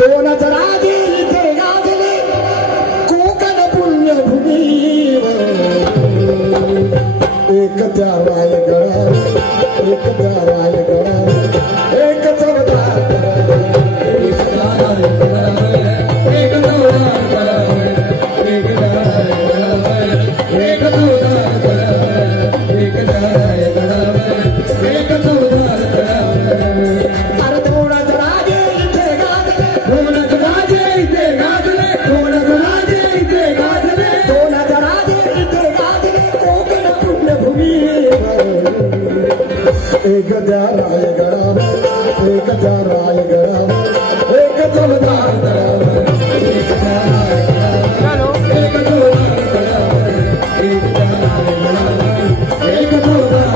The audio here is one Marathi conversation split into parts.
2000 इथे गाजले कोकण पुण्यभूमीवर एक त्या रायगडा एक त्या रायगडा एक चवदार एक त्या रायगडा एक त्या रायगडा एक चवदार एक त्या रायगडा एक चवदार एक त्या रायगडा एक चवदार एक त्या रायगडा एक चवदार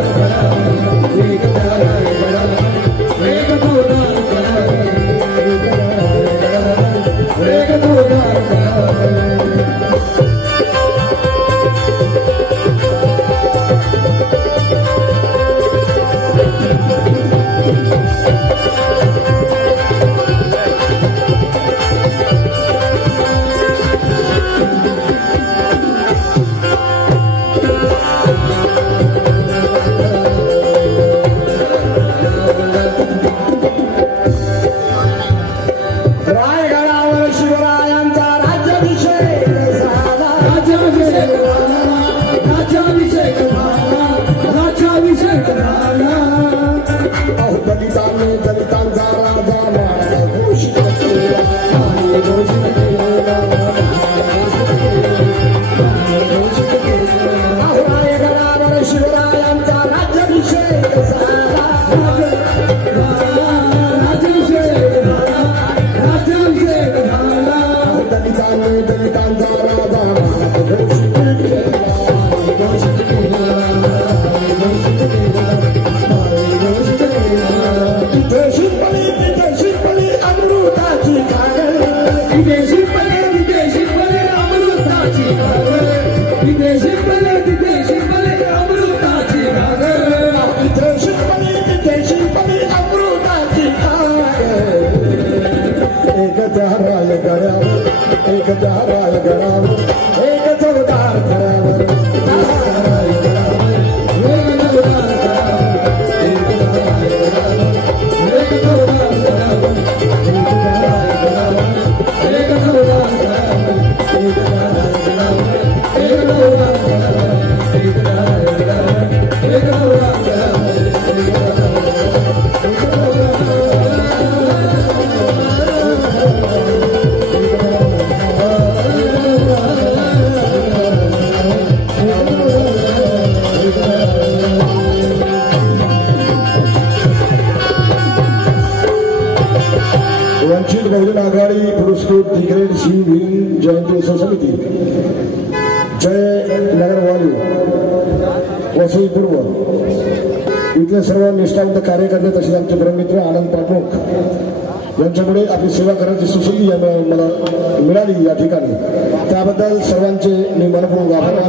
एक चवदार एक त्या रायगडावर एक चवदार थरावर वंचित बहुजन आघाडी पुरस्कृत डिग्रेड सी भीम जयंती उत्सव समिती जय नगरवाली वसई पूर्व इथले सर्व निष्ठावंत कार्यकर्ते तसेच आमचे परममित्र आनंद पाटमुख यांच्यामुळे आपली सेवा करण्याची सुसंधी मला मिळाली या ठिकाणी त्याबद्दल सर्वांचे मी मनपूर्वक आभार